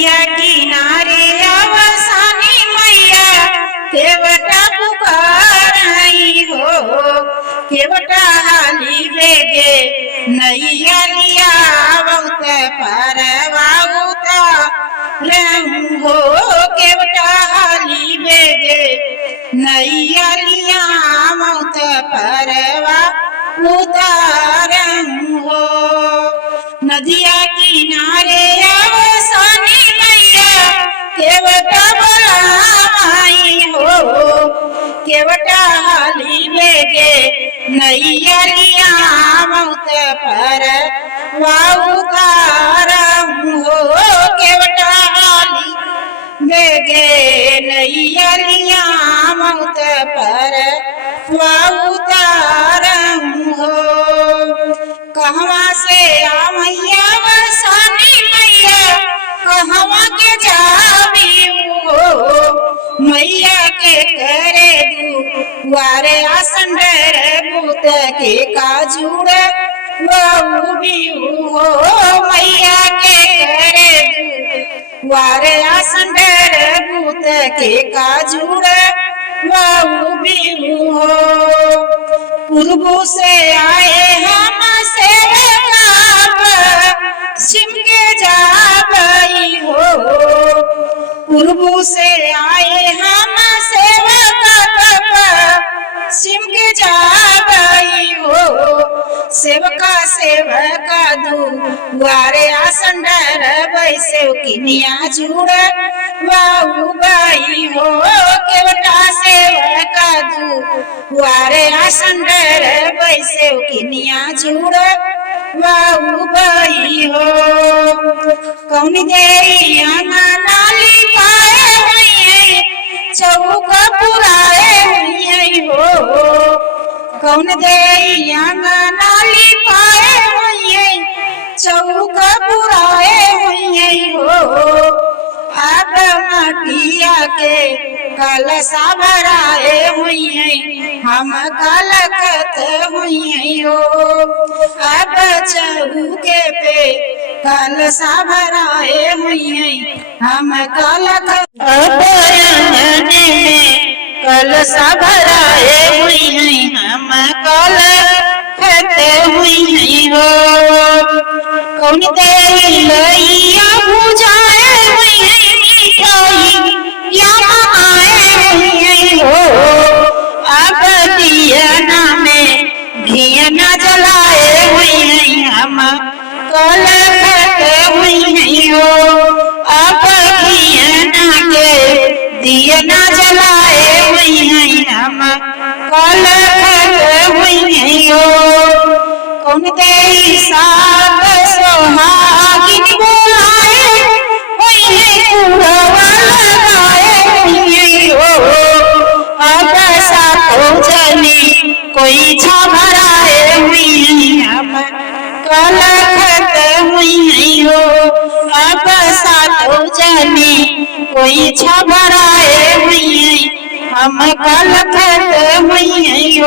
नदिया किनारे अवसानी मैया केवटा पुकारई हो, केवटा हाली बेगे नैया लिया बहुत परवाउता रहूं हो, केवटा हाली बेगे नैया लिया बहुत परवा उतारहूं हो। नदिया किनारे अवसानी मैया केवटा बलाई हो, केवटा हाली बेगे नैया लिया बहुत परवा उतारहूं हो, केवटा हाली बेगे नैया लिया बहुत परवा उतारहूं हो। कहवा से आ मैया वसानी मैया कहवा के जाबी हो, मैया के करे दुआरे आसन भूत के काजूड़ बहु भी हो, मैया के करे दुआरे आसन भूत के काजूड़ बहु भी हो। पूर्व से आए हम पश्चिम के जाबई हो, पूर्व से आए हम पश्चिम के जाबई हो, सेवका सेवका दुआरे आसन बैसे किनिया जुड़ बाबू बाई हो, केवटा सेवका दुआरे आसन बैसे किनिया जुड़ बाबू बाई हो। कौन दे नाली पाए हुई चौक पुराए हुई हो, कौन दे नाली पाए हुई चौक पुराए हुई हो। अब मटिया के कलशा भराए हुई हम कलकत हुई हो, अब चौके पे कलशा भराए हुई हम कलकत, अब आंगने में कलशा भराए हुई हम कलकत हुई हो। कौन दे लैया बुझाए हुई या आए हुई हो, अब दियना में घियना जलाए हुई हम कलकत हुई हो, अब घियना के दियना जलाए हुई हम कलकत हुई हो। कौन दे साथ सोहागिन बुलाए हुई हो, अब साथों जनी कोई छभराए हुई हम कलकत हुई हो, अब साथों जनी कोई छभराए हुई हम कलकत हुई